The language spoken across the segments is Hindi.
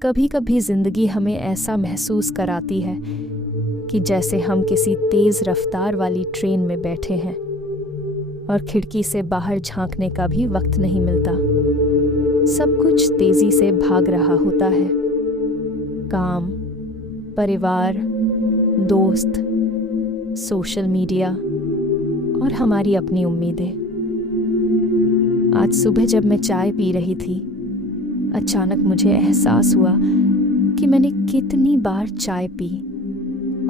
कभी कभी जिंदगी हमें ऐसा महसूस कराती है कि जैसे हम किसी तेज रफ्तार वाली ट्रेन में बैठे हैं और खिड़की से बाहर झांकने का भी वक्त नहीं मिलता। सब कुछ तेजी से भाग रहा होता है। काम, परिवार, दोस्त, सोशल मीडिया और हमारी अपनी उम्मीदें। आज सुबह जब मैं चाय पी रही थी, अचानक मुझे एहसास हुआ कि मैंने कितनी बार चाय पी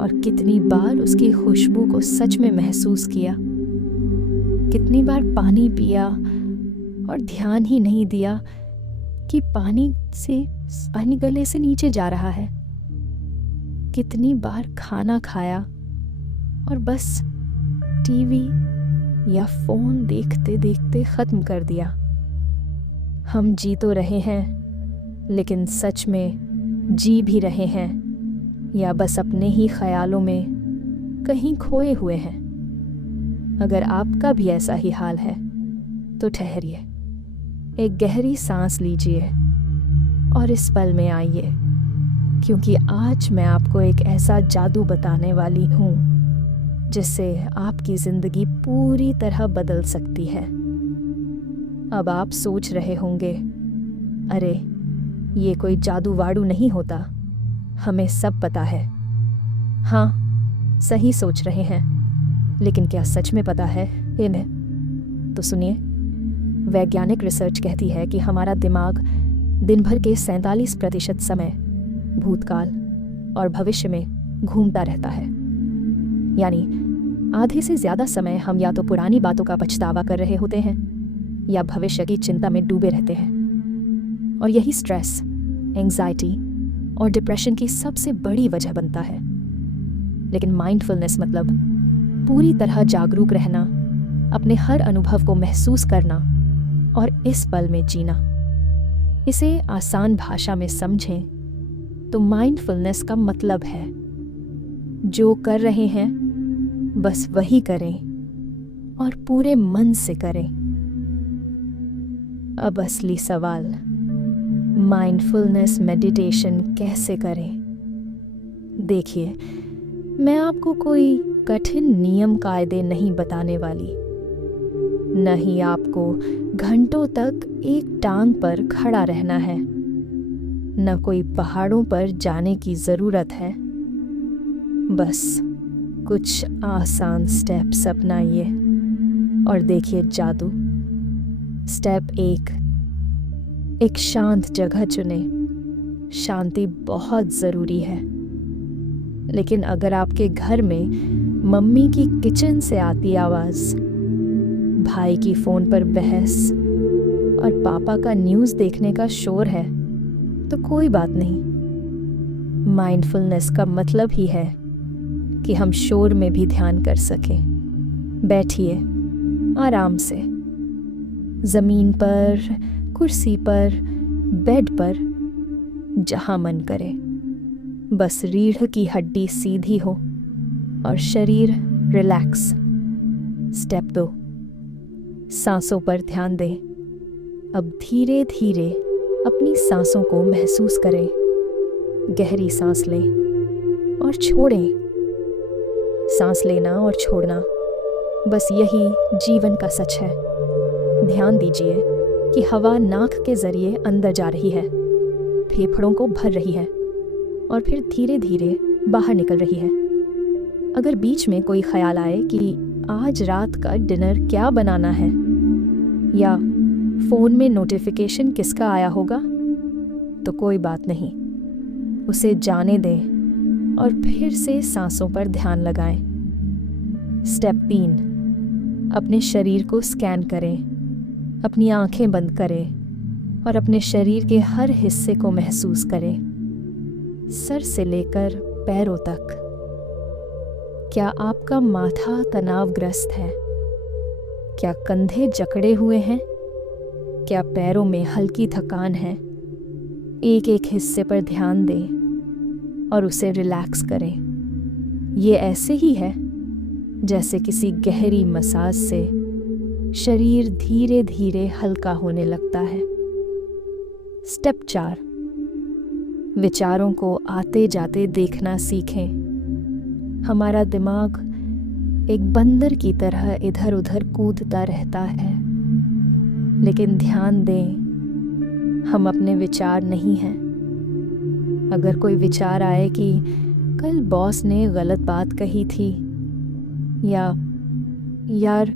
और कितनी बार उसकी खुशबू को सच में महसूस किया। कितनी बार पानी पिया और ध्यान ही नहीं दिया कि पानी गले से नीचे जा रहा है। कितनी बार खाना खाया और बस टीवी या फोन देखते देखते खत्म कर दिया। हम जी तो रहे हैं, लेकिन सच में जी भी रहे हैं या बस अपने ही ख्यालों में कहीं खोए हुए हैं। अगर आपका भी ऐसा ही हाल है तो ठहरिए, एक गहरी सांस लीजिए और इस पल में आइए, क्योंकि आज मैं आपको एक ऐसा जादू बताने वाली हूँ जिससे आपकी ज़िंदगी पूरी तरह बदल सकती है। अब आप सोच रहे होंगे, अरे ये कोई जादू वाड़ू नहीं होता, हमें सब पता है। हाँ, सही सोच रहे हैं, लेकिन क्या सच में पता है इन्हें? तो सुनिए, वैज्ञानिक रिसर्च कहती है कि हमारा दिमाग दिन भर के 47% समय भूतकाल और भविष्य में घूमता रहता है। यानी आधे से ज़्यादा समय हम या तो पुरानी बातों का पछतावा कर रहे होते हैं या भविष्य की चिंता में डूबे रहते हैं। और यही स्ट्रेस, एंजाइटी और डिप्रेशन की सबसे बड़ी वजह बनता है। लेकिन माइंडफुलनेस मतलब पूरी तरह जागरूक रहना, अपने हर अनुभव को महसूस करना और इस पल में जीना। इसे आसान भाषा में समझें तो माइंडफुलनेस का मतलब है जो कर रहे हैं बस वही करें और पूरे मन से करें। अब असली सवाल, माइंडफुलनेस मेडिटेशन कैसे करें? देखिए, मैं आपको कोई कठिन नियम कायदे नहीं बताने वाली। न ही आपको घंटों तक एक टांग पर खड़ा रहना है, न कोई पहाड़ों पर जाने की ज़रूरत है। बस कुछ आसान स्टेप्स अपनाइए और देखिए जादू। स्टेप 1, एक शांत जगह चुनें। शांति बहुत ज़रूरी है, लेकिन अगर आपके घर में मम्मी की किचन से आती आवाज़, भाई की फ़ोन पर बहस और पापा का न्यूज़ देखने का शोर है तो कोई बात नहीं। माइंडफुलनेस का मतलब ही है कि हम शोर में भी ध्यान कर सकें। बैठिए आराम से, ज़मीन पर, कुर्सी पर, बेड पर, जहाँ मन करे। बस रीढ़ की हड्डी सीधी हो और शरीर रिलैक्स। स्टेप 2, सांसों पर ध्यान दें। अब धीरे धीरे अपनी सांसों को महसूस करें। गहरी सांस लें और छोड़ें। सांस लेना और छोड़ना, बस यही जीवन का सच है। ध्यान दीजिए कि हवा नाक के जरिए अंदर जा रही है, फेफड़ों को भर रही है और फिर धीरे धीरे बाहर निकल रही है। अगर बीच में कोई ख्याल आए कि आज रात का डिनर क्या बनाना है या फ़ोन में नोटिफिकेशन किसका आया होगा, तो कोई बात नहीं, उसे जाने दें और फिर से सांसों पर ध्यान लगाएं। स्टेप 3, अपने शरीर को स्कैन करें। अपनी आंखें बंद करें और अपने शरीर के हर हिस्से को महसूस करें, सर से लेकर पैरों तक। क्या आपका माथा तनावग्रस्त है? क्या कंधे जकड़े हुए हैं? क्या पैरों में हल्की थकान है? एक एक हिस्से पर ध्यान दें और उसे रिलैक्स करें। ये ऐसे ही है जैसे किसी गहरी मसाज से शरीर धीरे धीरे हल्का होने लगता है। स्टेप 4, विचारों को आते जाते देखना सीखें। हमारा दिमाग एक बंदर की तरह इधर उधर कूदता रहता है, लेकिन ध्यान दें, हम अपने विचार नहीं हैं। अगर कोई विचार आए कि कल बॉस ने गलत बात कही थी, या यार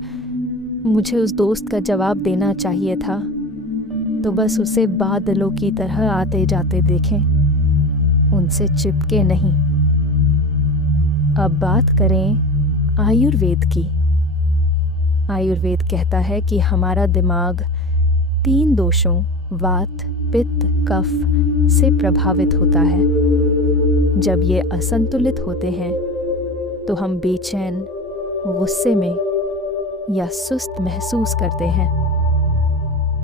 मुझे उस दोस्त का जवाब देना चाहिए था, तो बस उसे बादलों की तरह आते जाते देखें, उनसे चिपके नहीं। अब बात करें आयुर्वेद की। आयुर्वेद कहता है कि हमारा दिमाग 3 दोषों वात, पित्त, कफ से प्रभावित होता है। जब ये असंतुलित होते हैं तो हम बेचैन, गुस्से में या सुस्त महसूस करते हैं।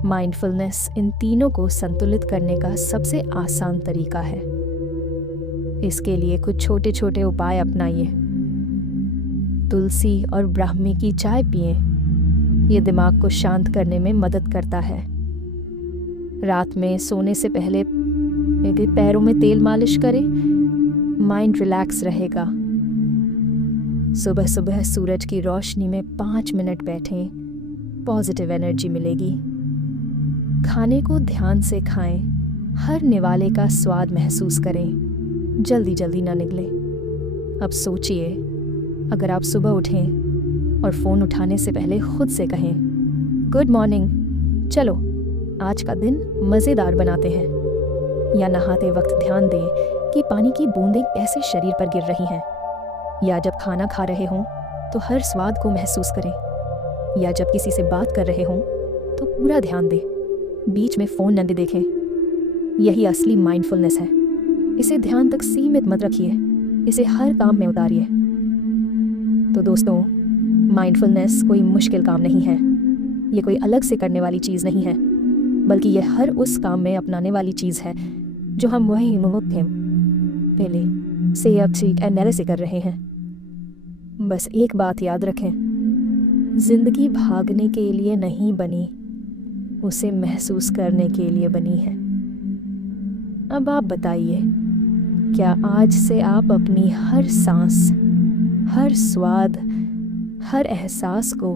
माइंडफुलनेस इन तीनों को संतुलित करने का सबसे आसान तरीका है। इसके लिए कुछ छोटे छोटे उपाय अपनाइए। तुलसी और ब्राह्मी की चाय पिएं। ये दिमाग को शांत करने में मदद करता है। रात में सोने से पहले पैरों में तेल मालिश करें, माइंड रिलैक्स रहेगा। सुबह सुबह सूरज की रोशनी में 5 मिनट बैठें, पॉजिटिव एनर्जी मिलेगी। खाने को ध्यान से खाएं, हर निवाले का स्वाद महसूस करें, जल्दी जल्दी ना निगले। अब सोचिए, अगर आप सुबह उठें और फ़ोन उठाने से पहले खुद से कहें, गुड मॉर्निंग, चलो आज का दिन मज़ेदार बनाते हैं, या नहाते वक्त ध्यान दें कि पानी की बूंदें कैसे शरीर पर गिर रही हैं, या जब खाना खा रहे हों तो हर स्वाद को महसूस करें, या जब किसी से बात कर रहे हों तो पूरा ध्यान दें, बीच में फ़ोन न देखें। यही असली माइंडफुलनेस है। इसे ध्यान तक सीमित मत रखिए, इसे हर काम में उतारिए। तो दोस्तों, माइंडफुलनेस कोई मुश्किल काम नहीं है, ये कोई अलग से करने वाली चीज़ नहीं है, बल्कि ये हर उस काम में अपनाने वाली चीज़ है जो हम वही मुमकिन पहले से अब ठीक एमएलए से कर रहे हैं। बस एक बात याद रखें, जिंदगी भागने के लिए नहीं बनी, उसे महसूस करने के लिए बनी है। अब आप बताइए, क्या आज से आप अपनी हर सांस, हर स्वाद, हर एहसास को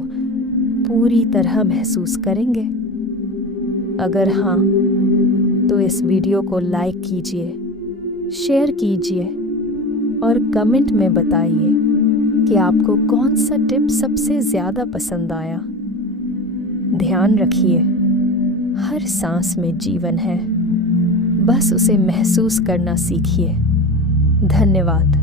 पूरी तरह महसूस करेंगे? अगर हाँ, तो इस वीडियो को लाइक कीजिए, शेयर कीजिए और कमेंट में बताइए कि आपको कौन सा टिप सबसे ज़्यादा पसंद आया। ध्यान रखिए, हर सांस में जीवन है, बस उसे महसूस करना सीखिए। धन्यवाद।